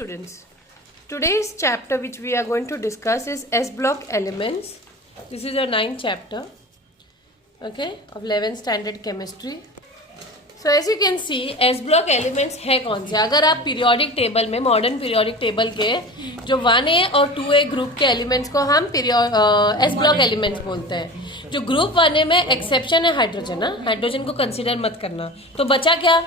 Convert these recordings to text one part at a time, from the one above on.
students, today's chapter which we are going to discuss is S block elements. This is your 9th chapter, okay, of 11th standard chemistry. So as you can see, S block elements है कौन से? अगर आप periodic table में, modern periodic table के जो 1A और 2A group के एलिमेंट्स को हम S ब्लॉक एलिमेंट्स बोलते हैं. जो ग्रुप 1A में एक्सेप्शन है हाइड्रोजन, ना, हाइड्रोजन को कंसीडर मत करना. तो बचा क्या?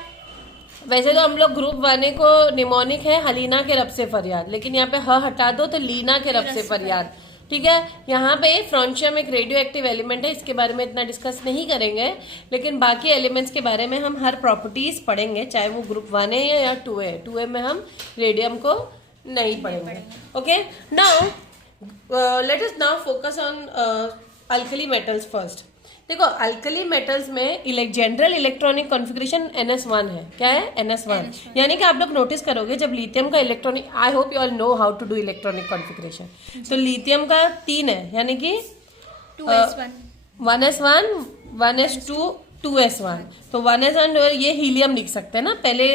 वैसे तो हम लोग ग्रुप 1A को निमोनिक है हलीना के रब से फरियाद, लेकिन यहाँ पे ह हटा दो तो लीना के रब से फरियाद. ठीक है. यहाँ पे फ्रॉन्शियम एक रेडियो एक्टिव एलिमेंट है, इसके बारे में इतना डिस्कस नहीं करेंगे, लेकिन बाकी एलिमेंट्स के बारे में हम हर प्रॉपर्टीज पढ़ेंगे, चाहे वो ग्रुप 1A या 2A. 2A में हम रेडियम को नहीं पढ़ेंगे. Okay. Now let us now focus on alkali metals first. देखो, अल्कली मेटल्स में जनरल इलेक्ट्रॉनिक कॉन्फ़िगरेशन NS1 है. क्या है? NS1. यानी कि आप लोग नोटिस करोगे जब लिथियम का electronic, I hope you all know how to do electronic configuration. तो लिथियम का 3 है, यानी कि 1s1, 1s2, 2s1. तो 1s1 ये हीलियम लिख सकते हैं ना. पहले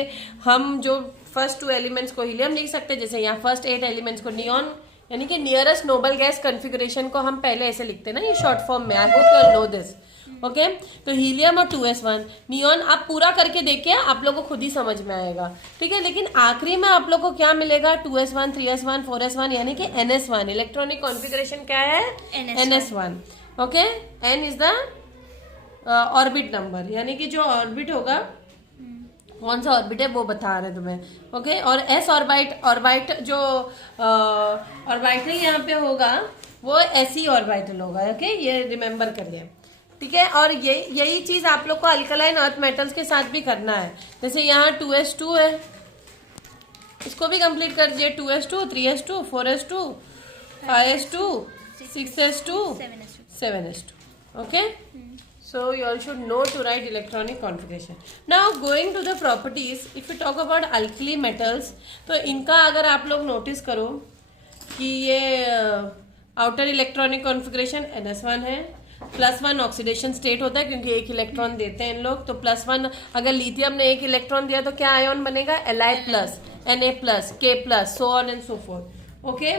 हम जो फर्स्ट 2 एलिमेंट्स को हीलियम लिख सकते हैं, जैसे यहाँ फर्स्ट 8 एलिमेंट्स को नियॉन, यानी कि नियरेस्ट नोबल गैस कॉन्फ़िगरेशन को हम पहले ऐसे लिखते हैं ना, ये शॉर्ट फॉर्म में. आई hope you all no this. Okay. तो हीलियम और 2s1. नियॉन आप पूरा करके देखिए, आप लोगों को खुद ही समझ में आएगा. ठीक है. लेकिन आखिरी में आप लोग को क्या मिलेगा? 2s1, 3s1, 4s1, यानी कि NS1. इलेक्ट्रॉनिक कॉन्फ़िगरेशन क्या है? NS1. Okay. N is the orbit number, यानी कि जो ऑर्बिट होगा, कौन सा ऑर्बिट है वो बता रहे तुम्हें. ओके. और S ऑर्बिट जो ऑर्बिटल यहाँ पे होगा वो SE ऑर्बिटल होगा. ओके. ये रिमेम्बर करिए. ठीक है. और यही चीज आप लोग को अल्कलाइन अर्थ मेटल्स के साथ भी करना है. जैसे यहाँ 2s2 है, इसको भी कंप्लीट कर दीजिए. 2s2, 3s2, 4s2, 5s2, 6s2, 7s2. Okay. So you all should know to write electronic configuration. Now going to the properties, if we talk about alkali metals, तो इनका अगर आप लोग नोटिस करो कि ये आउटर इलेक्ट्रॉनिक कॉन्फ़िगरेशन NS1 है. +1 oxidation state होता है क्योंकि एक इलेक्ट्रॉन देते हैं इन लोग. तो +1, अगर लिथियम ने एक इलेक्ट्रॉन दिया तो क्या आयोन बनेगा? Li+, Na+, K+, so on and so forth. Okay.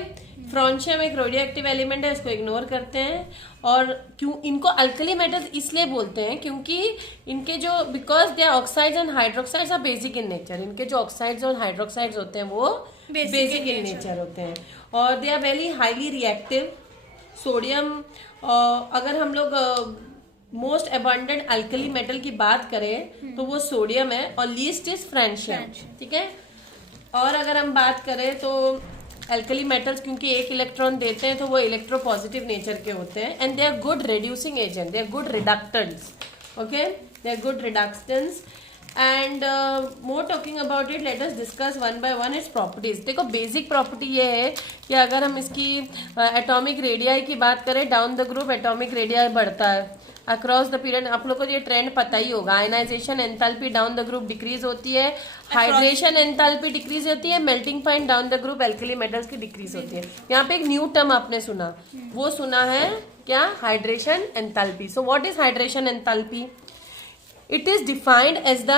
Francium एक रेडियो एक्टिव एलिमेंट है, इसको इग्नोर करते हैं. और क्यों इनको अल्कली मेटल्स इसलिए बोलते हैं क्योंकि इनके जो, because they oxides and hydroxides are basic in nature. इनके जो ऑक्साइड्स और हाइड्रोक्साइड्स होते हैं वो बेसिक इन नेचर होते हैं. और they are very highly reactive. Sodium, अगर हम लोग मोस्ट अबंडेंट अल्कली मेटल की बात करें तो वो सोडियम है, और लीस्ट इज फ्रेंशियम. ठीक है. और अगर हम बात करें तो अल्कली मेटल्स क्योंकि एक इलेक्ट्रॉन देते हैं तो वो इलेक्ट्रोपॉजिटिव नेचर के होते हैं, and they are good reducing agent, they are good reductants. Okay. They are good reductants. And more talking about it, let us discuss one by one its properties. देखो, basic property ये है कि अगर हम इसकी एटॉमिक रेडियाई की बात करें, down the group atomic radii बढ़ता है. अक्रॉस द पीरियड आप लोग को ये ट्रेंड पता ही होगा. Ionization enthalpy down the group decrease होती है, हाइड्रेशन एंथैल्पी डिक्रीज होती है, melting point down the group alkali metals की डिक्रीज होती है. यहाँ पे एक न्यू टर्म आपने सुना, वो सुना है क्या? Hydration enthalpy. So what is hydration enthalpy? It is defined as the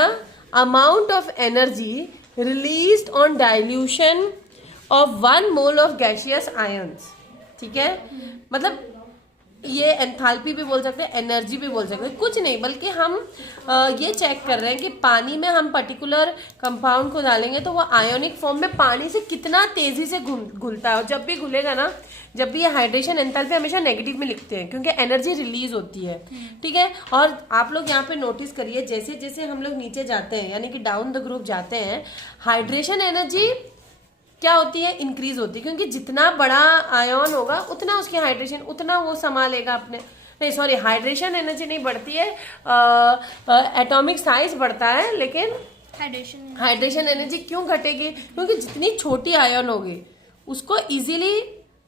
amount of energy released on dilution of 1 mole of gaseous ions. ठीक है. मतलब ये एंथैल्पी भी बोल सकते हैं, एनर्जी भी बोल सकते हैं. कुछ नहीं, बल्कि हम ये चेक कर रहे हैं कि पानी में हम पर्टिकुलर कंपाउंड को डालेंगे तो वो आयोनिक फॉर्म में पानी से कितना तेजी से घुलता है. और जब भी घुलेगा ना, जब भी ये हाइड्रेशन एंथैल्पी हमेशा नेगेटिव में लिखते हैं क्योंकि एनर्जी रिलीज होती है. ठीक है. और आप लोग यहाँ पे नोटिस करिए, जैसे जैसे हम लोग नीचे जाते हैं, यानी कि डाउन द ग्रुप जाते हैं, हाइड्रेशन एनर्जी क्या होती है? इंक्रीज होती है, क्योंकि जितना बड़ा आयन होगा उतना उसकी हाइड्रेशन, उतना वो संभालेगा अपने. नहीं, सॉरी, हाइड्रेशन एनर्जी नहीं बढ़ती है, एटॉमिक साइज बढ़ता है, लेकिन हाइड्रेशन एनर्जी क्यों घटेगी? क्योंकि जितनी छोटी आयन होगी उसको इजीली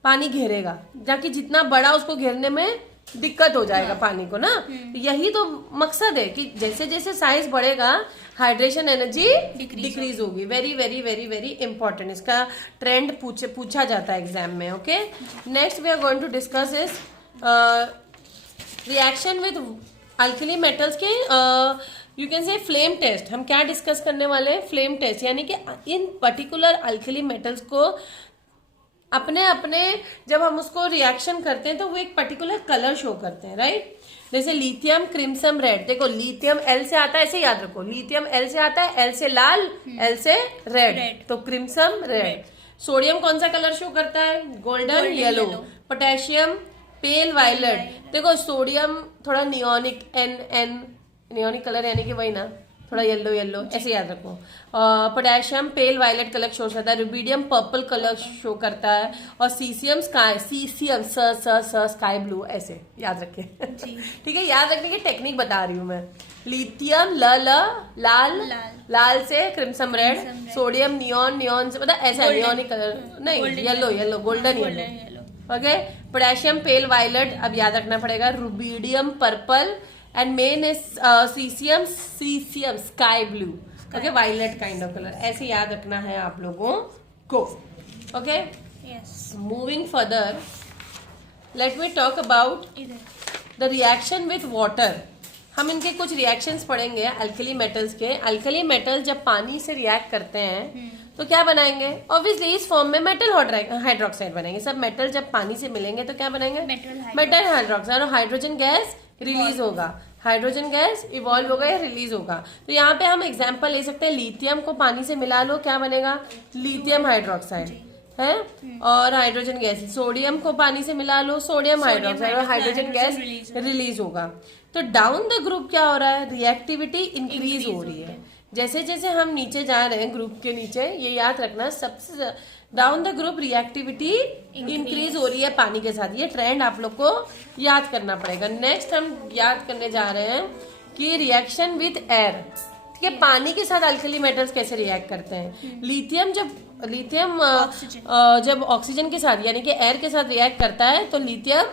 पानी घेरेगा, जबकि जितना बड़ा उसको घेरने में दिक्कत हो जाएगा पानी को ना. यही तो मकसद है कि जैसे जैसे साइज बढ़ेगा हाइड्रेशन एनर्जी डिक्रीज होगी. Very very very very important. इसका ट्रेंड पूछा जाता है एग्जाम में. Okay. Next we are going to discuss is reaction with alkali metals के you can say flame test. हम क्या डिस्कस करने वाले हैं? फ्लेम टेस्ट, यानी कि इन पर्टिकुलर अल्कली मेटल्स को अपने अपने जब हम उसको रिएक्शन करते हैं तो वो एक पर्टिकुलर कलर शो करते हैं, राइट? जैसे लिथियम क्रिम्सन रेड, देखो लिथियम एल से आता है, ऐसे याद रखो, लिथियम एल से आता है, एल से लाल, एल से रेड, तो क्रिम्सन रेड। सोडियम कौन सा कलर शो करता है? Golden yellow. Potassium pale violet, देखो सोडियम थोड़ा नियोनिक, एन नियोनिक कलर यानी कि वही ना, थोड़ा येलो येलो, ऐसे याद रखो। Potassium pale violet colour show करता है, रुबीडियम पर्पल कलर शो करता है, और सीसियम स्काई ब्लू, ऐसे याद रखें। ठीक है, याद रखने की टेक्निक बता रही हूँ मैं। लिथियम लाल से क्रिम्सन रेड, सोडियम नियॉन से, मतलब ऐसा नियोनिक कलर नहीं, yellow golden yellow. Okay, potassium pale violet, अब याद रखना पड़ेगा, rubidium purple, and main is caesium sky blue. Okay, violet kind of colour, ऐसे याद रखना है आप लोगों को। Okay, moving further, let me talk about the reaction with water. हम इनके कुछ रिएक्शंस पढ़ेंगे अल्कली मेटल्स के। अल्कली मेटल जब पानी से रिएक्ट करते हैं तो क्या बनाएंगे? ऑब्वियसली इस फॉर्म में मेटल हाइड्रोक्साइड बनेंगे। सब मेटल जब पानी से मिलेंगे तो क्या बनेंगे? मेटल हाइड्रोक्साइड, और हाइड्रोजन गैस रिलीज होगा, हाइड्रोजन गैस इवॉल्व होगा या रिलीज होगा। तो यहाँ पे हम एग्जांपल ले सकते हैं, लिथियम को पानी से मिला लो, क्या बनेगा? लिथियम हाइड्रोक्साइड है, और हाइड्रोजन गैस। सोडियम को पानी से मिला लो, सोडियम हाइड्रोक्साइड, और हाइड्रोजन गैस रिलीज होगा। तो डाउन द ग्रुप क्या हो रहा है? रिएक्टिविटी इंक्रीज हो रही है। जैसे जैसे हम नीचे जा रहे हैं ग्रुप के नीचे, ये याद रखना, सबसे down the group reactivity increase हो रही है पानी के साथ। ये ट्रेंड आप लोग को याद करना पड़ेगा। नेक्स्ट हम याद करने जा रहे हैं कि रिएक्शन विथ एयर। ठीक है, पानी के साथ अल्कली मेटल्स कैसे रिएक्ट करते हैं? लिथियम जब ऑक्सीजन के साथ यानी कि एयर के साथ रिएक्ट करता है तो लिथियम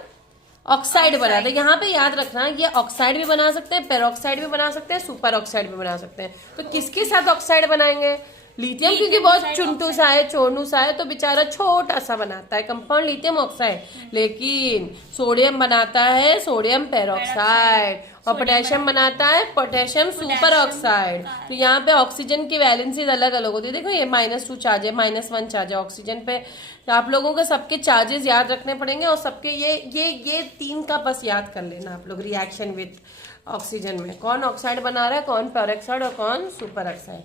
ऑक्साइड बनाते हैं। यहाँ पे याद रखना, ये ऑक्साइड भी बना सकते हैं, पेरोक्साइड भी बना सकते हैं, सुपर ऑक्साइड भी बना सकते हैं। तो किसके साथ ऑक्साइड बनाएंगे? लिथियम, क्योंकि बहुत चुंटू सा है, चोनू सा है, तो बेचारा छोटा सा बनाता है कंपाउंड लिथियम ऑक्साइड। लेकिन सोडियम बनाता है सोडियम पेरोक्साइड, और पोटेशियम बनाता है पोटेशियम सुपर ऑक्साइड। तो यहाँ पे ऑक्सीजन की वैलेंसीज अलग अलग होती है। देखो ये -2 चार्ज है, -1 चार्ज है ऑक्सीजन पे। तो आप लोगों को सबके चार्जेस याद रखने पड़ेंगे, और सबके ये 3 का बस याद कर लेना आप लोग। रिएक्शन विथ ऑक्सीजन में कौन ऑक्साइड बना रहा है, कौन पेरोक्साइड और कौन सुपर ऑक्साइड।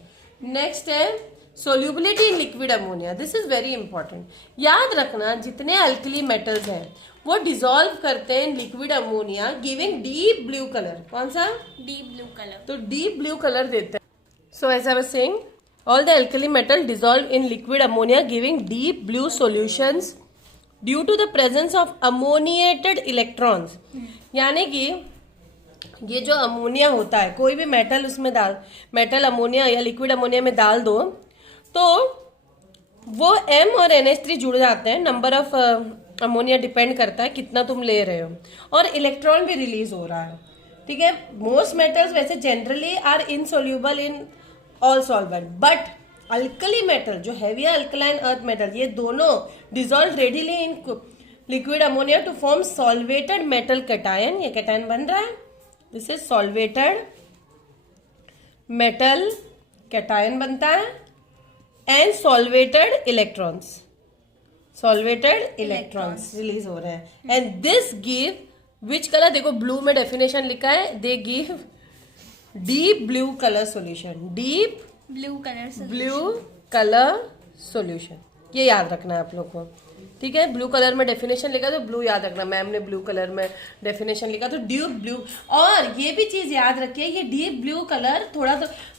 नेक्स्ट है solubility in liquid ammonia. This is very important. याद रखना, जितने अल्कली मेटल्स हैं वो डिसॉल्व करते हैं liquid ammonia, giving deep blue colour. कौन सा? Deep blue colour. तो डीप ब्लू कलर देते हैं। So as I was saying, all the alkali metal dissolve in liquid ammonia giving deep blue solutions due to the presence of ammoniated electrons. यानी कि ये जो ammonia होता है, कोई भी मेटल उसमें मेटल अमोनिया या लिक्विड अमोनिया में डाल दो तो वो M और NH3 जुड़ जाते हैं। नंबर ऑफ अमोनिया डिपेंड करता है कितना तुम ले रहे हो, और इलेक्ट्रॉन भी रिलीज हो रहा है। ठीक है, मोस्ट मेटल्स वैसे generally are insoluble in all solvent, but alkali metal जो हैवी अल्कलाइन अर्थ मेटल, ये दोनों dissolve readily in liquid ammonia to form solvated metal cation. ये कैटायन बन रहा है, this is solvated metal cation बनता है, एंड सॉल्वेटेड इलेक्ट्रॉन्स रिलीज हो रहे हैं। And this give which colour? देखो ब्लू में डेफिनेशन लिखा है, they give deep blue colour solution. Deep blue colour solution, ये याद रखना है आप लोग को। ठीक है, ब्लू कलर में डेफिनेशन लिखा तो ब्लू याद रखना, मैम ने ब्लू कलर में डेफिनेशन लिखा तो डीप ब्लू। और ये भी चीज याद रखिए, ये डीप ब्लू कलर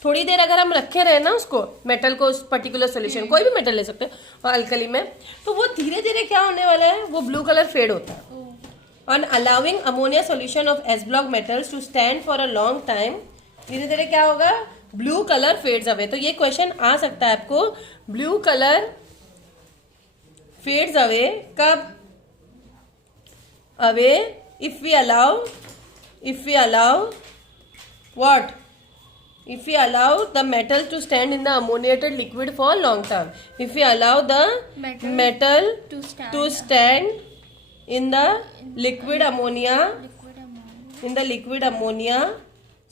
थोड़ी देर अगर हम रखे रहे ना उसको, मेटल को, उस पर्टिकुलर सोल्यूशन, कोई भी मेटल ले सकते हैं और अल्कली में, तो वो धीरे धीरे क्या होने वाला है, वो ब्लू कलर फेड होता है। On allowing ammonia solution of S block metals to stand for a long time, धीरे धीरे क्या होगा, ब्लू कलर फेड्स अवे। तो ये क्वेश्चन आ सकता है आपको, ब्लू कलर फेड्स अवे कब? Away if we allow what? If we allow the metal to stand in the ammoniated liquid for long term. If we allow the metal to stand in the liquid ammonia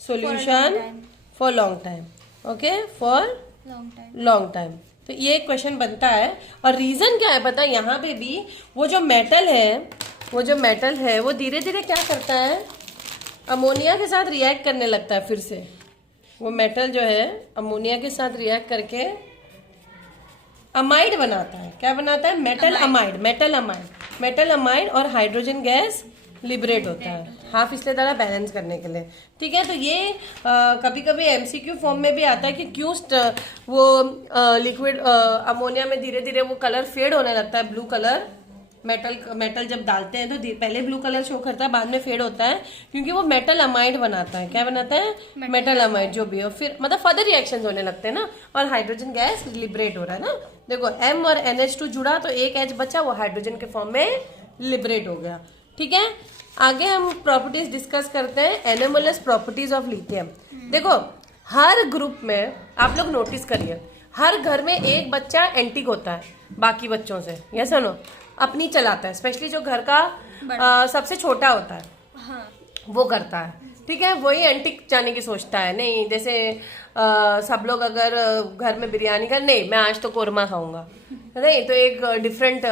solution for long time, okay, for long time. तो ये question बनता है। और reason क्या है पता है, यहाँ पे भी वो जो मेटल है वो धीरे धीरे क्या करता है, अमोनिया के साथ रिएक्ट करने लगता है। फिर से वो मेटल जो है अमोनिया के साथ रिएक्ट करके अमाइड बनाता है। क्या बनाता है? मेटल अमाइड और हाइड्रोजन गैस लिबरेट होता है, हाफ इसलिए तरह बैलेंस करने के लिए। ठीक है, तो ये कभी कभी एमसीक्यू फॉर्म में भी आता है कि क्यों वो लिक्विड अमोनिया में धीरे धीरे वो कलर फेड होने लगता है, ब्लू कलर। मेटल जब डालते हैं तो पहले ब्लू कलर शो करता है, बाद में फेड होता है, क्योंकि वो मेटल अमाइड बनाता है। क्या बनाता है? मेटल अमाइड जो भी हो, फिर मतलब फर्दर रिएक्शंस होने लगते हैं ना, और हाइड्रोजन गैस लिबरेट हो रहा है ना। देखो M और NH2 जुड़ा तो एक H बचा, वो हाइड्रोजन के फॉर्म में लिबरेट हो गया। ठीक है, आगे हम प्रॉपर्टीज डिस्कस करते हैं, एनोमलस प्रॉपर्टीज ऑफ लिथियम। देखो हर ग्रुप में आप लोग नोटिस करिए, हर घर में एक बच्चा एंटीक होता है बाकी बच्चों से, या सुनो अपनी चलाता है, स्पेशली जो घर का सबसे छोटा होता है। हाँ। वो करता है। ठीक है, वही एंटीक जाने की सोचता है। नहीं जैसे सब लोग अगर घर में बिरयानी कर, नहीं मैं आज तो कोरमा खाऊंगा, नहीं तो एक डिफरेंट।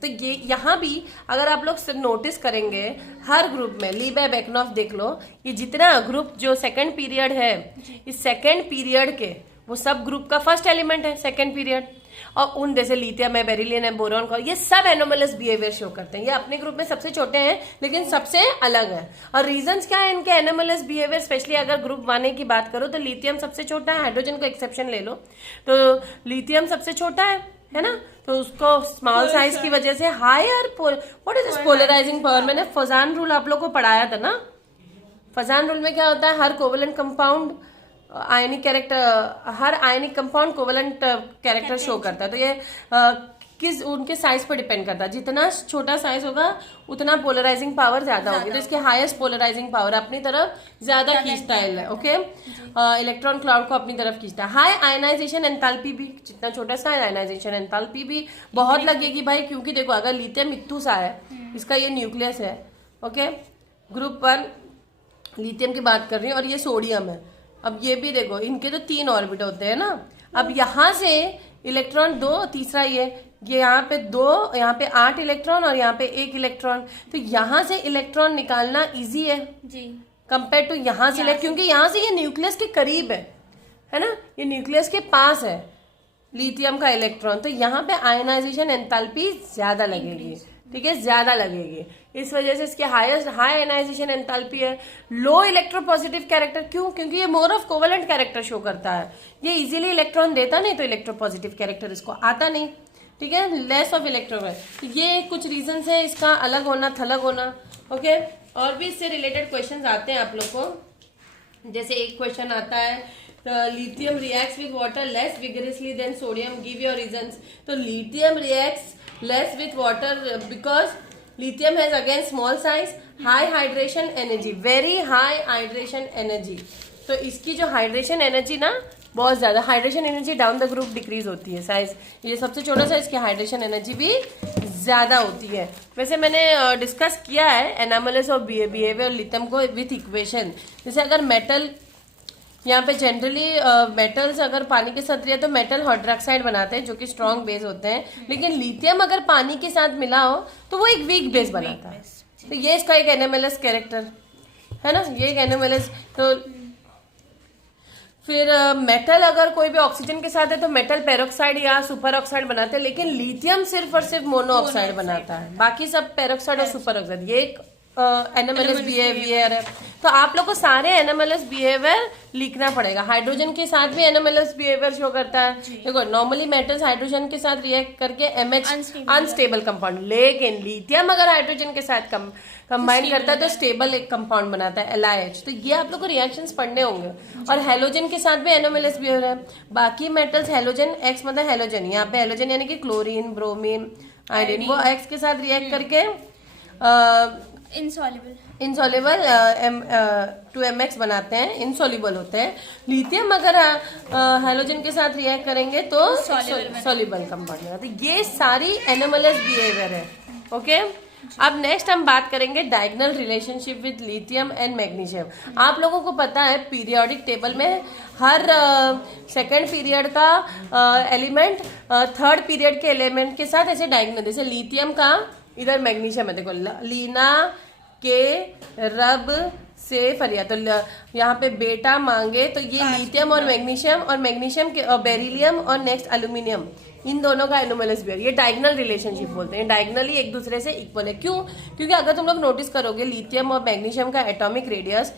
तो ये यहाँ भी अगर आप लोग नोटिस करेंगे, हर ग्रुप में लीबे बेकनॉफ देख लो, ये जितना ग्रुप जो सेकंड पीरियड है, इस सेकंड पीरियड के वो सब ग्रुप का फर्स्ट एलिमेंट है सेकंड पीरियड। और उन जैसे लिथियम है, बेरिलियम है, बोरॉन का, ये सब एनोमलस बिहेवियर शो करते हैं। ये अपने ग्रुप में सबसे छोटे हैं लेकिन सबसे अलग है। और रीजंस क्या है इनके एनोमलस बिहेवियर, स्पेशली अगर ग्रुप 1 की बात करो तो लिथियम सबसे छोटा है, हाइड्रोजन को एक्सेप्शन ले लो तो लिथियम सबसे छोटा है ना, तो उसको स्मॉल साइज की वजह से higher what is this polarizing power. मैंने फजान रूल आप लोग को पढ़ाया था ना। फजान रूल में क्या होता है, हर कोवेलेंट कंपाउंड आयनिक कैरेक्टर, हर ionic compound covalent character show करता है। तो ये किस उनके साइज पर डिपेंड करता है, जितना छोटा साइज होगा उतना पोलराइजिंग पावर ज्यादा होगी, तो इसके हाईएस्ट पोलराइजिंग पावर अपनी तरफ ज्यादा खींचता है। ओके, इलेक्ट्रॉन क्लाउड को अपनी तरफ खींचता है। हाई आयनाइजेशन एंथैल्पी भी, जितना छोटा सा आयनाइजेशन एंथैल्पी भी बहुत लगेगी भाई, क्योंकि देखो अगर लिथियम इत्तू सा है, इसका ये न्यूक्लियस है। ओके, ग्रुप 1 लिथियम की बात कर रही हूँ, और ये सोडियम है। अब ये भी देखो, इनके तो 3 ऑर्बिट होते हैं ना। अब यहाँ से इलेक्ट्रॉन 2, तीसरा ये यहाँ पे 2, यहाँ पे 8 इलेक्ट्रॉन और यहाँ पे 1 इलेक्ट्रॉन। तो यहाँ से इलेक्ट्रॉन निकालना इजी है जी कंपेयर टू यहाँ से, क्योंकि यहाँ से ये न्यूक्लियस के करीब है ना, ये न्यूक्लियस के पास है लिथियम का इलेक्ट्रॉन। तो यहाँ पे आयनाइजेशन एंथैल्पी ज्यादा लगेगी। ठीक है, ज्यादा लगेगी, इस वजह से इसके हाई आयनाइजेशन एंथैल्पी है। लो इलेक्ट्रोपॉजिटिव कैरेक्टर, क्यों? क्योंकि ये more of covalent character show करता है, ये इजीली इलेक्ट्रॉन देता नहीं, तो इलेक्ट्रोपॉजिटिव कैरेक्टर इसको आता नहीं। ठीक है, लेस ऑफ इलेक्ट्रॉन। ये कुछ रीजंस है इसका अलग होना, थलग होना। ओके, और भी इससे रिलेटेड क्वेश्चन आते हैं आप लोग को। जैसे एक क्वेश्चन आता है, lithium reacts with water less vigorously than sodium, give your reasons. तो lithium reacts less with water because lithium has again small size, high hydration energy, very high hydration energy। तो इसकी जो हाइड्रेशन एनर्जी ना बहुत ज्यादा, hydration energy down the group decrease होती है। Size ये सबसे छोटा सा, इसकी हाइड्रेशन एनर्जी भी ज्यादा होती है। वैसे मैंने डिस्कस किया है एनामलस ऑफ बिहेवियर लिथियम को विथ इक्वेशन। जैसे अगर मेटल, यहाँ पे जनरली मेटल्स अगर पानी के साथ रहे तो मेटल हाइड्रोक्साइड बनाते हैं जो कि स्ट्रॉन्ग बेस होते हैं, लेकिन लिथियम अगर पानी के साथ मिला हो तो वो एक वीक बेस बनाता है। तो ये इसका एक एनोमलस कैरेक्टर है ना, ये एक एनोमलस। तो फिर मेटल अगर कोई भी ऑक्सीजन के साथ है तो मेटल पेरोक्साइड या सुपर ऑक्साइड बनाते हैं, लेकिन लिथियम सिर्फ और सिर्फ मोनो ऑक्साइड बनाता है, बाकी सब पेरोक्साइड और सुपर ऑक्साइड। ये एक एनोमलस बिहेवियर है। तो आप लोग को सारे एनोमलस बिहेवियर लिखना पड़ेगा। हाइड्रोजन के साथ भी एनोमलस बिहेवियर शो करता है। देखो नॉर्मली मेटल्स हाइड्रोजन के साथ रिएक्ट करके MH अनस्टेबल कंपाउंड, लेकिन लिथियम अगर हाइड्रोजन के साथ कंबाइन करता है तो स्टेबल एक कंपाउंड बनाता है LiH। तो ये आप लोग को रिएक्शंस पढ़ने होंगे। और हेलोजन के साथ भी एनोमलस बिहेवियर है। बाकी मेटल्स हेलोजन, एक्स मतलब हेलोजन, यहाँ पे हेलोजन यानी कि क्लोरीन, ब्रोमीन, आयोडीन, वो एक्स के साथ रिएक्ट करके इनसॉल्युबल 2MX बनाते हैं, इनसॉल्युबल होते हैं। लिथियम अगर हेलोजन के साथ रिएक्ट करेंगे तो सॉल्युबल कंपाउंड। तो ये सारी एनोमलस बिहेवियर है। ओके, अब नेक्स्ट हम बात करेंगे diagonal relationship with lithium and magnesium. आप लोगों को पता है पीरियोडिक टेबल में हर सेकंड पीरियड का एलिमेंट थर्ड पीरियड के एलिमेंट के साथ ऐसे डायगोनल, जैसे लिथियम का इधर मैग्नीशियम है, देखो लीना के रब से फरिया, तो यहाँ पे बेटा मांगे, तो ये लिथियम और मैग्नीशियम के बेरिलियम और नेक्स्ट एल्यूमिनियम, इन दोनों का एनोमलस पेयर, ये डायगोनल रिलेशनशिप बोलते हैं। डायगोनली एक दूसरे से इक्वल है। क्यों? क्योंकि अगर तुम लोग नोटिस करोगे लिथियम और मैग्नीशियम का एटॉमिक रेडियस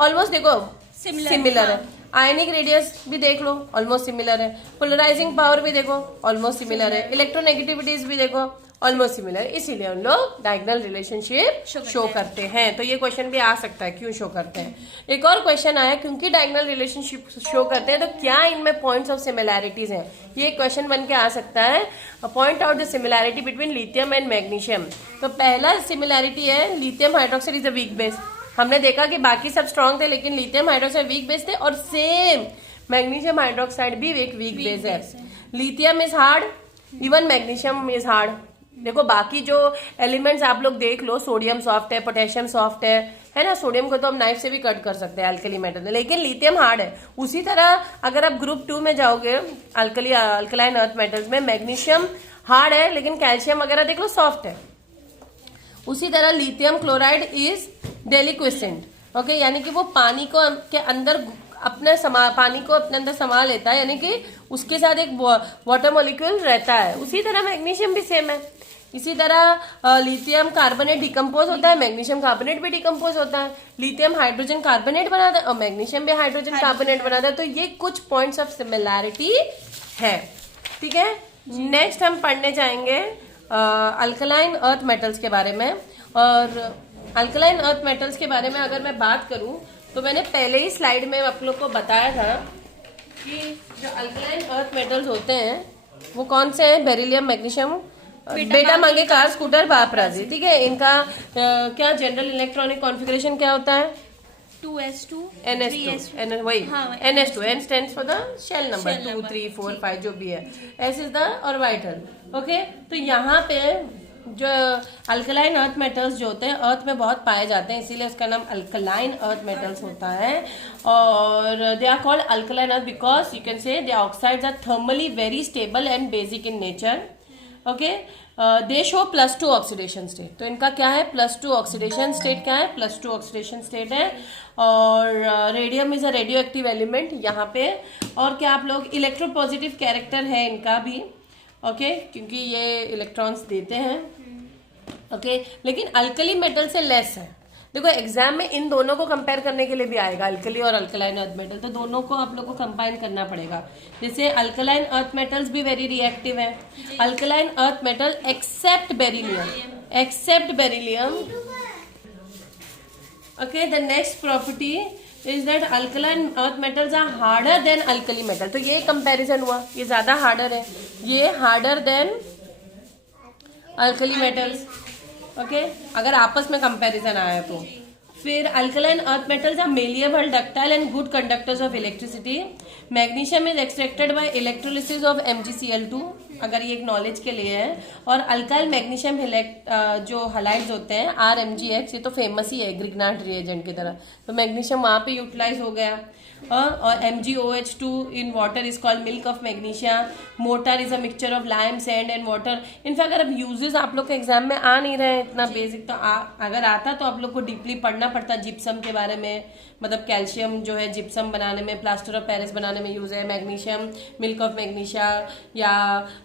ऑलमोस्ट देखो सिमिलर है। आयनिक रेडियस भी देख लो ऑलमोस्ट सिमिलर है। पोलराइजिंग पावर भी देखो ऑलमोस्ट सिमिलर है। इलेक्ट्रोनेगेटिविटीज भी देखो ऑलमोस्ट सिमिलर, इसीलिए उन लोग डायगोनल रिलेशनशिप शो करते हैं। तो ये क्वेश्चन भी आ सकता है, क्यों शो करते हैं। एक और क्वेश्चन आया, क्योंकि डायगोनल रिलेशनशिप शो करते हैं तो क्या इनमें पॉइंट्स ऑफ सिमिलैरिटीज हैं, ये क्वेश्चन बन के आ सकता है। Point out the similarity between lithium and magnesium. तो पहला सिमिलैरिटी है lithium hydroxide is a weak base. हमने देखा कि बाकी सब स्ट्रॉन्ग थे लेकिन लिथियम हाइड्रोक्साइड वीक बेस थे, और सेम मैग्नीशियम हाइड्रोक्साइड भी एक वीक बेस है। Lithium is hard, even magnesium is hard. देखो बाकी जो एलिमेंट्स आप लोग देख लो, सोडियम सॉफ्ट है, पोटेशियम सॉफ्ट है ना। सोडियम को तो हम नाइफ से भी कट कर सकते हैं अल्कली मेटल में, लेकिन लिथियम हार्ड है। उसी तरह अगर आप ग्रुप 2 में जाओगे अल्कलाइन अर्थ मेटल्स में, मैग्नीशियम हार्ड है लेकिन कैल्शियम वगैरह देख लो सॉफ्ट है। उसी तरह लिथियम क्लोराइड इज डेलिक्विसेंट, ओके, यानी कि वो पानी को के अंदर पानी को अपने अंदर समा लेता है, यानी कि उसके साथ एक वाटर मॉलिक्यूल रहता है। उसी तरह मैग्नीशियम भी सेम है। इसी तरह लिथियम कार्बोनेट डिकम्पोज होता है, मैग्नीशियम कार्बोनेट भी डिकम्पोज होता है। लिथियम हाइड्रोजन कार्बोनेट बनाता है और मैग्नीशियम भी हाइड्रोजन कार्बोनेट बनाता है। तो ये कुछ पॉइंट्स ऑफ सिमिलैरिटी है, ठीक है। नेक्स्ट हम पढ़ने जाएंगे अल्कलाइन अर्थ मेटल्स के बारे में। और अल्कलाइन अर्थ मेटल्स के बारे में अगर मैं बात करूं तो मैंने पहले ही स्लाइड में आप लोग को बताया था कि जो अल्कलाइन अर्थ मेटल्स होते हैं वो कौन से हैं, बेरिलियम, मैग्नीशियम, बेटा मांगे, कार, स्कूटर, बापराजी, ठीक है। इनका क्या जनरल इलेक्ट्रॉनिक कॉन्फ़िगरेशन क्या होता है, 2s2 NS2 वही NS2, N stands for the shell number, 2 3 4 5 जो भी है, S is the orbital, okay. तो यहाँ पे जो अल्कलाइन अर्थ मेटल्स जो होते हैं अर्थ में बहुत पाए जाते हैं, इसीलिए उसका नाम अल्कलाइन अर्थ मेटल्स होता है। और they are called alkaline earth because you can say they oxides are thermally very stable and basic in nature, okay. They show +2 oxidation state. तो इनका क्या है, +2 ऑक्सीडेशन स्टेट। क्या है, +2 ऑक्सीडेशन स्टेट है। और radium is a radio active element यहाँ पे। और क्या आप लोग, इलेक्ट्रोपॉजिटिव कैरेक्टर है इनका भी, ओके, क्योंकि ये इलेक्ट्रॉन्स देते हैं, ओके। लेकिन अल्कली मेटल से लेस है। देखो एग्जाम में इन दोनों को कंपेयर करने के लिए भी आएगा, अल्कली और अल्कलाइन अर्थ मेटल, तो दोनों को आप लोग को कंबाइन करना पड़ेगा। जैसे अल्कलाइन अर्थ मेटल्स भी वेरी रिएक्टिव है, alkaline earth metal except beryllium, okay. The next property is that alkaline earth metals are harder than alkali metal. तो ये कंपैरिजन हुआ, ये ज्यादा हार्डर है, ये harder than alkali metals, okay, अगर आपस में कंपैरिजन आया तो। फिर alkaline earth metals are malleable, ductile and good conductors of electricity. Magnesium is extracted by electrolysis of MgCl2, अगर ये एक नॉलेज के लिए है। और अल्काइल मैग्नीशियम जो हलाइड्स होते हैं RMgX, ये तो फेमस ही है ग्रिग्नार्ड रिएजेंट की तरह। तो मैग्नीशियम वहां पे यूटिलाइज हो गया। और MgOH2 in water is called milk of magnesia. Motor is a mixture of lime, sand and water. In fact अगर अब यूजेस आप लोग के एग्जाम में आ नहीं रहे हैं इतना बेसिक, तो अगर आता तो आप लोग को डीपली पढ़ना पड़ता जिप्सम के बारे में। मतलब कैल्शियम जो है जिप्सम बनाने में, प्लास्टर ऑफ पेरिस बनाने में यूज है। मैग्नीशियम मिल्क ऑफ मैग्नीशिया या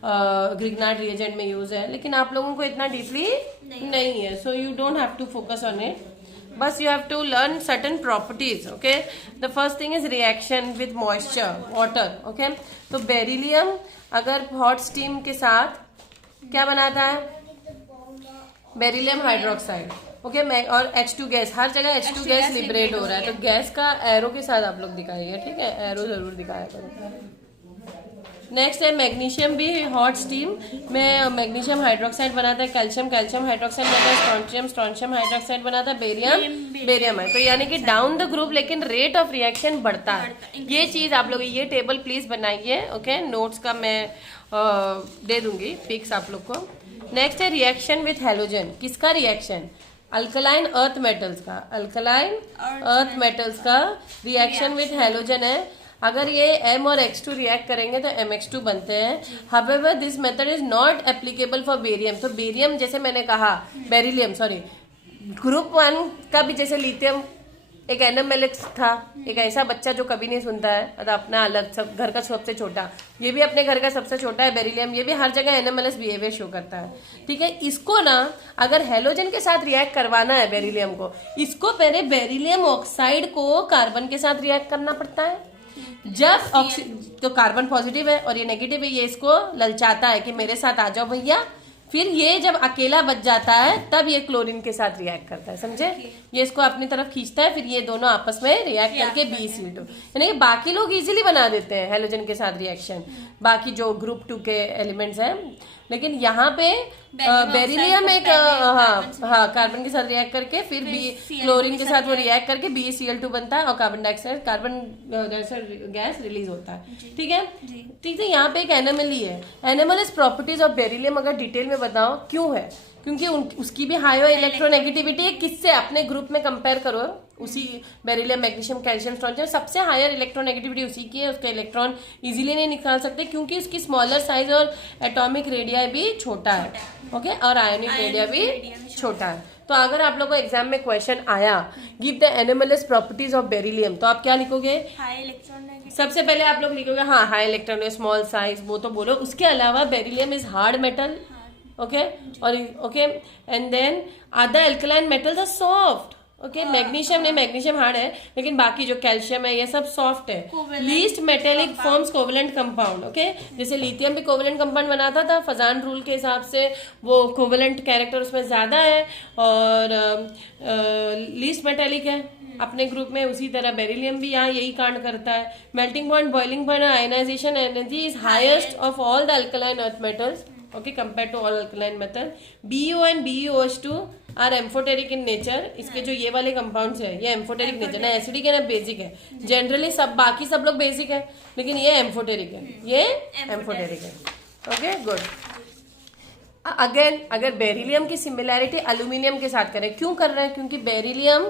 ग्रिग्नार्ड रिएजेंट में यूज है, लेकिन आप लोगों को इतना डीपली नहीं है। So you don't have to focus on it, बस you have to learn certain properties, okay. The first thing is reaction with moisture, water, okay. तो बेरिलियम अगर हॉट स्टीम के साथ क्या बनाता है, बेरिलियम हाइड्रोक्साइड, ओके। और H2 गैस, हर जगह H2 गैस लिबरेट हो रहा है, तो गैस का एरो के साथ आप लोग दिखाइए, ठीक है, एरो जरूर दिखाया करो। नेक्स्ट है मैग्नीशियम भी हॉट स्टीम में मैग्नीशियम हाइड्रोक्साइड बनाता है, कैल्शियम हाइड्रोक्साइड बनाता है, स्ट्रोंशियम हाइड्रोक्साइड बनाता है, बेरियम है। तो यानी कि डाउन द ग्रुप लेकिन रेट ऑफ रिएक्शन बढ़ता है। ये चीज आप लोग, ये टेबल प्लीज बनाइए, ओके। नोट्स का मैं दे दूंगी पिक्स आप लोग को। नेक्स्ट है रिएक्शन विथ हेलोजन। किसका रिएक्शन? अल्कलाइन अर्थ मेटल्स का, अल्कलाइन अर्थ मेटल्स का रिएक्शन विथ हेलोजन है। अगर ये M और X2 रिएक्ट करेंगे तो MX2 बनते हैं। However this method is not applicable for barium. तो बेरियम जैसे मैंने कहा, बेरिलियम सॉरी, ग्रुप 1 का भी जैसे लिथियम एक NMLX था, एक ऐसा बच्चा जो कभी नहीं सुनता है, मतलब अपना अलग, सब घर का सबसे छोटा, ये भी अपने घर का सबसे छोटा है बेरिलियम, ये भी हर जगह NMLS बिहेवियर शो करता है। ठीक है, इसको ना अगर हेलोजन के साथ रिएक्ट करवाना है बेरिलियम को, इसको पहले बेरिलियम ऑक्साइड को कार्बन के साथ रिएक्ट करना पड़ता है। जब तो कार्बन पॉजिटिव है और ये नेगेटिव है, ये इसको ललचाता है कि मेरे साथ आ जाओ भैया। फिर ये जब अकेला बच जाता है तब ये क्लोरीन के साथ रिएक्ट करता है, समझे? ये इसको अपनी तरफ खींचता है, फिर ये दोनों आपस में रिएक्ट करके BeCl2, यानी कि बाकी लोग इजीली बना देते हैं हेलोजन के साथ रिएक्शन, बाकी जो ग्रुप 2 के एलिमेंट्स हैं। लेकिन यहाँ पे बेरिलियम एक हाँ कार्बन के साथ रिएक्ट करके फिर क्लोरीन के साथ वो रिएक्ट करके BeCl2 बनता है और carbon dioxide, carbon dioxide gas release होता है। ठीक है, ठीक है। यहाँ पे एक NMLE है। NMLS प्रॉपर्टीज ऑफ बेरिलियम अगर डिटेल में बताओ क्यों है, क्योंकि उसकी भी हाई इलेक्ट्रोनेगेटिविटी है। किससे? अपने ग्रुप में कंपेयर करो, उसी बेरिलियम, मैग्नीशियम, कैल्शियम, स्ट्रोंशियम, सबसे हायर इलेक्ट्रोनेगेटिविटी उसी की है। उसका इलेक्ट्रॉन इजीली नहीं निकाल सकते क्योंकि उसकी स्मॉलर साइज और एटॉमिक रेडिया भी छोटा है। ओके, और आयोनिक रेडिया भी छोटा है। तो अगर आप लोगों को एग्जाम में क्वेश्चन आया, give the NMLS properties of beryllium, तो आप क्या लिखोगे? High electron. सबसे पहले आप लोग लिखोगे हाँ हाई इलेक्ट्रॉन, स्मॉल साइज, वो तो बोलो। उसके अलावा beryllium is hard metal, okay, और okay, and then other alkaline metals are soft. Okay, magnesium नहीं, मैग्नीशियम हार्ड है, लेकिन बाकी जो कैल्शियम है ये सब सॉफ्ट है। Least metallic forms covalent compound. Okay, जैसे लिथियम भी कोवेलेंट कंपाउंड बनाता था, फजान रूल के हिसाब से वो कोवेलेंट कैरेक्टर उसमें ज्यादा है और लीस्ट मेटेलिक है अपने ग्रुप में। उसी तरह बेरिलियम भी यहाँ यही कांड करता है। Melting point, boiling point, ionization energy is highest of all the alkaline earth metals, okay, compared to all alkaline metal. BeO and BeOH2 are amphoteric in nature. इसके जो ये वाले कंपाउंड्स है ये एम्फोटेरिक नेचर, ना एसिडिक है ना basic है। जनरली सब बाकी सब लोग बेसिक है, लेकिन ये एम्फोटेरिक है, ये एम्फोटेरिक है। Okay, good. अगेन अगर बेरिलियम की सिमिलैरिटी एल्यूमिनियम के साथ करें, क्यों कर रहे हैं? क्योंकि बेरिलियम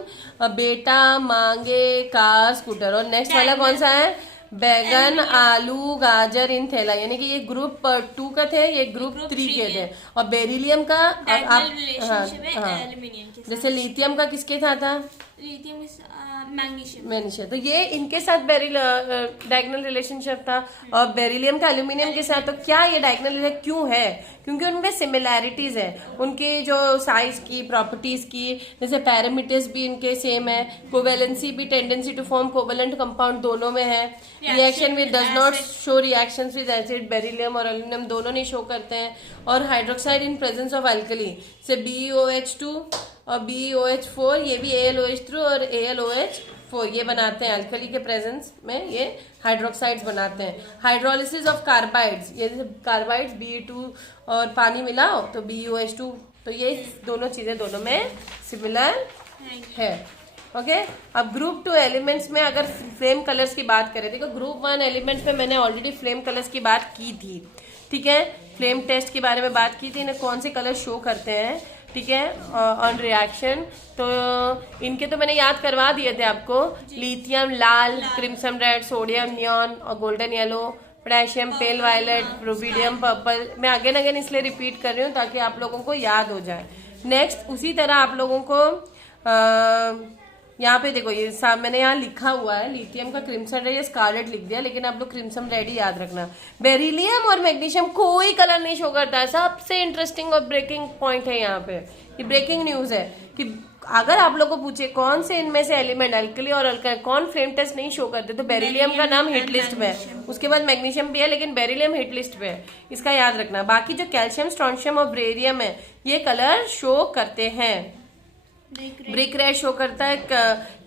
बेटा मांगे कार स्कूटर, और नेक्स्ट वाला कौन सा है? बैगन, आलू, गाजर इन थैला, यानी कि ये ग्रुप 2 का थे, ये ग्रुप 3 के थे। और बेरिलियम का आप जैसे लिथियम का किसके साथ था? लिथियम मैग्नीशियम, मैग्नीशियम, तो ये इनके साथ डायगोनल रिलेशनशिप था। और बेरिलियम का एल्यूमिनियम के साथ, तो क्या ये डायगोनल क्यों है? क्योंकि उनमें सिमिलैरिटीज है, उनके जो साइज की, प्रॉपर्टीज की, जैसे पैरामीटर्स भी इनके सेम है, कोवेलेंसी भी, tendency to form covalent compound दोनों में है। Reaction with does not show reactions with acid, beryllium और एल्यूमिनियम दोनों नहीं शो करते हैं। और hydroxide in presence of alkali, से BeOH2 और BeOH4, ये भी AlOH3 और AlOH4 ये बनाते हैं अल्कली के प्रेजेंस में, ये हाइड्रोक्साइड्स बनाते हैं। हाइड्रोलिसिस ऑफ कार्बाइड्स, ये जैसे कार्बाइड्स Be2 और पानी मिलाओ तो BeOH2, तो ये दोनों चीजें दोनों में सिमिलर है। ओके, अब ग्रुप 2 एलिमेंट्स में अगर फ्लेम कलर्स की बात करें, देखो ग्रुप 1 एलिमेंट्स में मैंने ऑलरेडी फ्लेम कलर्स की बात की थी। ठीक है, फ्लेम टेस्ट के बारे में बात की थी, इन्हें कौन से कलर शो करते हैं। ठीक है, ऑन रिएक्शन, तो इनके तो मैंने याद करवा दिए थे आपको। लिथियम लाल, क्रिम्सन रेड, सोडियम नियॉन और golden yellow, potassium pale violet, rubidium purple. मैं अगेन अगेन इसलिए रिपीट कर रही हूँ ताकि आप लोगों को याद हो जाए। नेक्स्ट उसी तरह आप लोगों को यहाँ पे देखो, ये मैंने यहाँ लिखा हुआ है लिथियम का क्रिम्सन रेड, ये स्कारलेट लिख दिया, लेकिन आप लोग क्रिम्सन रेड ही याद रखना। बेरिलियम और मैग्नीशियम कोई कलर नहीं शो करता है। सबसे इंटरेस्टिंग और ब्रेकिंग पॉइंट है यहाँ पे, ये ब्रेकिंग न्यूज है कि अगर आप लोग को पूछे कौन से इनमें से एलिमेंट अल्कली और अल्काइल कौन फ्लेम टेस्ट नहीं शो करते, तो बेरिलियम का नाम हिट लिस्ट में है। उसके बाद मैग्नीशियम भी है, लेकिन बेरिलियम हिट लिस्ट पे है, इसका याद रखना। बाकी जो कैल्शियम, स्ट्रोंशियम और बेरियम है, ये कलर शो करते हैं। ब्रिक रेड शो करता है,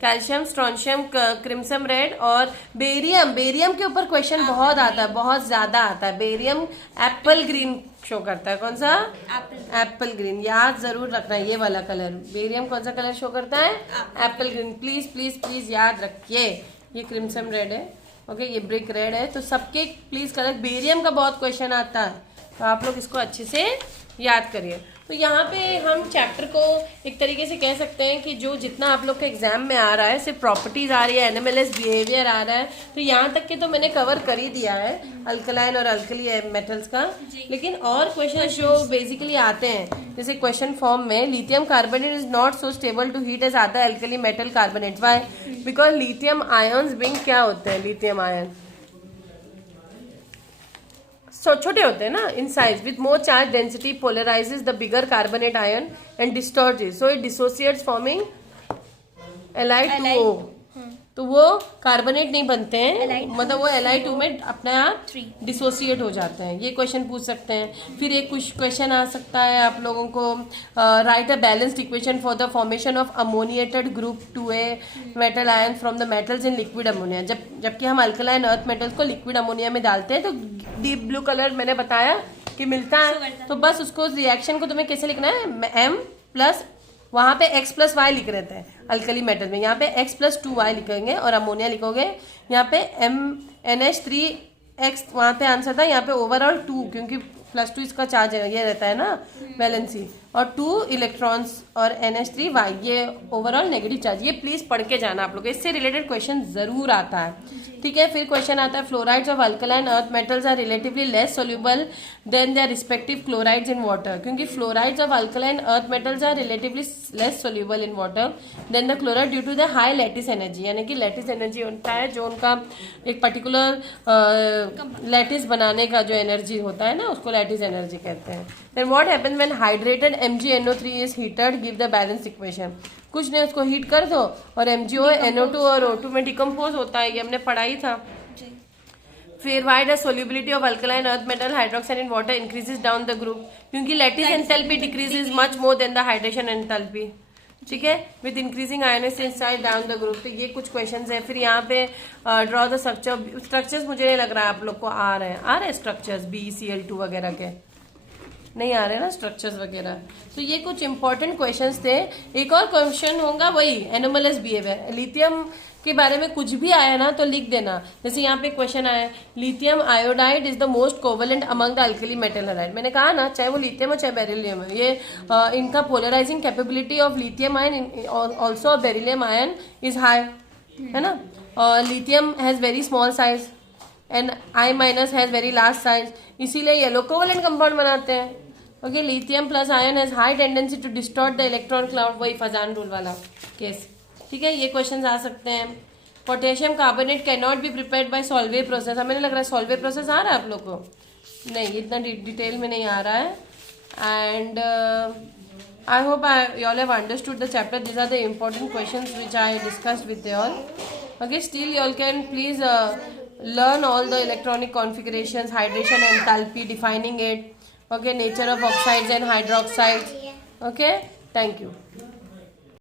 कैल्शियम, स्ट्रोंशियम, क्रिम्सन रेड और बेरियम। बेरियम के ऊपर क्वेश्चन बहुत आता है, बहुत ज्यादा आता है। बेरियम एप्पल ग्रीन शो करता है। कौन सा? एप्पल ग्रीन, याद जरूर रखना ये वाला कलर। बेरियम कौन सा कलर शो करता है? Apple green. Please please please याद रखिए। ये क्रिम्सन रेड है, ओके, ये ब्रिक रेड है। तो सबके प्लीज कलर, बेरियम का बहुत क्वेश्चन आता है, तो आप लोग इसको अच्छे से याद करिए। तो यहाँ पे हम चैप्टर को एक तरीके से कह सकते हैं कि जो जितना आप लोग के एग्जाम में आ रहा है, सिर्फ प्रॉपर्टीज आ रही है, एनएमएलएस बिहेवियर आ रहा है, तो यहाँ तक के तो मैंने कवर कर ही दिया है अल्कलाइन और अल्कली मेटल्स का। लेकिन और क्वेश्चन जो बेसिकली आते हैं, जैसे क्वेश्चन फॉर्म में lithium carbonate is not so stable to heat as other alkali metal carbonate. Why? Because lithium ions being क्या होते हैं, लिथियम आयन छोटे होते हैं ना in size, with more charge density polarises the bigger carbonate ion and distort it, so it dissociates forming Li2O। तो वो carbonate नहीं बनते हैं, मतलब वो Li2 में अपने आप डिसोसिएट हो जाते हैं। ये क्वेश्चन पूछ सकते हैं। फिर एक कुछ क्वेश्चन आ सकता है आप लोगों को, right a balanced equation for the formation of ammoniated group 2A metal ion from the metals in liquid ammonia. जबकि हम अल्कलाइन अर्थ मेटल्स को लिक्विड अमोनिया में डालते हैं तो डीप ब्लू कलर मैंने बताया कि मिलता है। तो बस उसको रिएक्शन को तुम्हें कैसे लिखना है, M प्लस वहां पे x प्लस वाई लिख रहे थे अल्कली मेटल में, यहाँ पे x प्लस 2y लिखेंगे और अमोनिया लिखोगे यहाँ पे MnH3x, वहां पे आंसर था, यहाँ पे ओवरऑल 2 क्योंकि +2 इसका चार्ज है, ये रहता है ना वैलेंसी, और 2 इलेक्ट्रॉन्स और NH3y ये ओवरऑल नेगेटिव चार्ज। ये प्लीज पढ़ के जाना आप लोग, इससे रिलेटेड क्वेश्चन जरूर आता है, ठीक है। फिर क्वेश्चन आता है fluorides of alkaline earth metals are relatively less soluble than their respective chlorides in water, क्योंकि fluorides of alkaline earth metals are relatively less soluble in water than the chloride due to the high lattice energy, यानी कि lattice energy होता है जो उनका एक particular lattice बनाने का जो एनर्जी होता है ना, उसको लैटिस एनर्जी कहते हैं। Then what happens when hydrated MgNO3 is heated, give the balance equation. कुछ नहीं, उसको हीट कर दो और MgO NO2 और O2 में डिकम्पोज होता है, ये हमने पढ़ा ही था। फिर why the solubility of alkaline earth metal hydroxide in water increases down the group, क्योंकि lattice enthalpy decreases much more than the hydration enthalpy, ठीक है, with increasing ionisation size down the group. तो ये कुछ क्वेश्चंस है। फिर यहाँ पे ड्रॉ द स्ट्रक्चर्स मुझे नहीं लग रहा है आप लोग को आ रहे हैं स्ट्रक्चर्स BeCl2 वगैरह के नहीं आ रहे ना स्ट्रक्चर्स वगैरह। तो ये कुछ इंपॉर्टेंट क्वेश्चंस थे। एक और क्वेश्चन होगा वही एनोमलस बिहेवियर, लिथियम के बारे में कुछ भी आया ना तो लिख देना। जैसे यहाँ पे क्वेश्चन आया lithium iodide is the most covalent among the alkali metal halide. मैंने कहा ना चाहे वो लिथियम हो चाहे बेरिलियम है, ये इनका polarizing capability of lithium ion also beryllium ion is high, है ना। और lithium has very small size and I minus has very large size, इसीलिए येलो कोवेलेंट कंपाउंड बनाते हैं। Okay, lithium plus ion has high tendency to distort the electron cloud, वही Fajans rule वाला case, ठीक है। ये क्वेश्चन आ सकते हैं। Potassium carbonate can not be prepared by Solvay process, हमें लग रहा है सॉल्वे प्रोसेस आ रहा है आप लोग को, नहीं इतना डिटेल में नहीं आ रहा है। And I hope you all have understood the chapter. These are the important questions which I discussed with you all. Okay, still you all can please learn all the electronic configurations, hydration and enthalpy, defining it. Okay, nature of oxides and hydroxides. Okay, thank you.